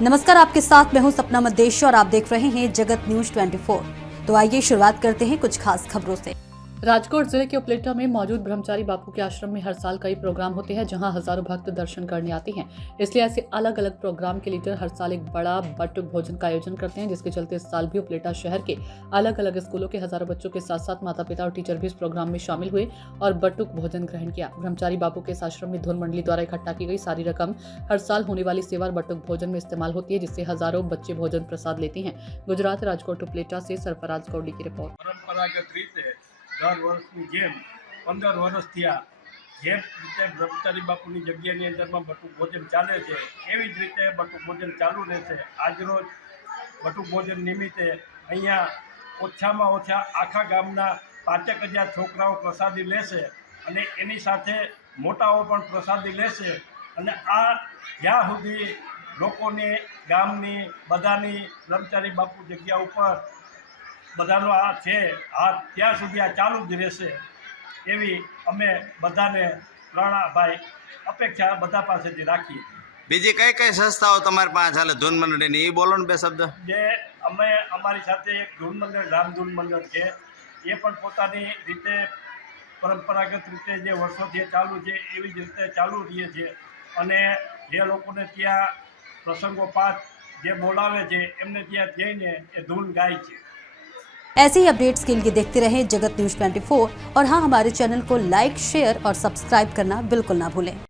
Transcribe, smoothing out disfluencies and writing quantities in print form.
नमस्कार, आपके साथ मैं हूं सपना मदेशी और आप देख रहे हैं जगत न्यूज 24। तो आइए शुरुआत करते हैं कुछ खास खबरों से। राजकोट जिले के उपलेटा में मौजूद ब्रह्मचारी बापू के आश्रम में हर साल कई प्रोग्राम होते हैं जहां हजारों भक्त दर्शन करने आते हैं। इसलिए ऐसे अलग अलग प्रोग्राम के लीडर हर साल एक बड़ा बटुक भोजन का आयोजन करते हैं, जिसके चलते इस साल भी उपलेटा शहर के अलग अलग स्कूलों के हजारों बच्चों के साथ साथ माता पिता और टीचर भी इस प्रोग्राम में शामिल हुए और बटुक भोजन ग्रहण किया। ब्रह्मचारी बापू के इस आश्रम में धुन मंडली द्वारा इकट्ठा की गई सारी रकम हर साल होने वाली सेवा और बटुक भोजन में इस्तेमाल होती है, जिससे हजारों बच्चे भोजन प्रसाद लेते हैं। गुजरात राजकोट उपलेटा से सरफराज कौडी की रिपोर्ट। પરંપરાગત રીતે દર વર્ષની જેમ 15 વર્ષ થયા જે રીતે બ્રહ્મચારી બાપુની જગ્યાની અંદરમાં બટુક ભોજન ચાલે છે એવી જ રીતે બટુક ભોજન ચાલુ રહેશે। આજરોજ બટુક ભોજન નિમિત્તે અહીંયા ઓછામાં ઓછા આખા ગામના 5,000 છોકરાઓ પ્રસાદી લેશે અને એની સાથે મોટાઓ પણ પ્રસાદી લેશે અને આ જ્યાં સુધી લોકોની ગામની બધાની બ્રહ્મચારી બાપુ જગ્યા ઉપર બધાનો આ છે હાથ ત્યાં સુધી આ ચાલુ જ રહેશે એવી અમે બધાને પ્રણાભાઈ અપેક્ષા બધા પાસેથી રાખીએ। બીજી કઈ કઈ સંસ્થાઓ તમારી પાસે ચાલે ધૂન મંડળીની એ બોલો ને બે શબ્દ। જે અમે અમારી સાથે એક ધૂન મંડળ રામધૂન મંડળ છે એ પણ પોતાની રીતે પરંપરાગત રીતે જે વર્ષોથી ચાલુ છે એવી જ રીતે ચાલુ રહીએ છીએ અને જે લોકોને ત્યાં પ્રસંગોપાત જે બોલાવે છે એમને ત્યાં જઈને એ ધૂન ગાય છે। ऐसे ही अपडेट्स के लिए देखते रहें जगत न्यूज 24 और हाँ, हमारे चैनल को लाइक, शेयर और सब्सक्राइब करना बिल्कुल ना भूलें।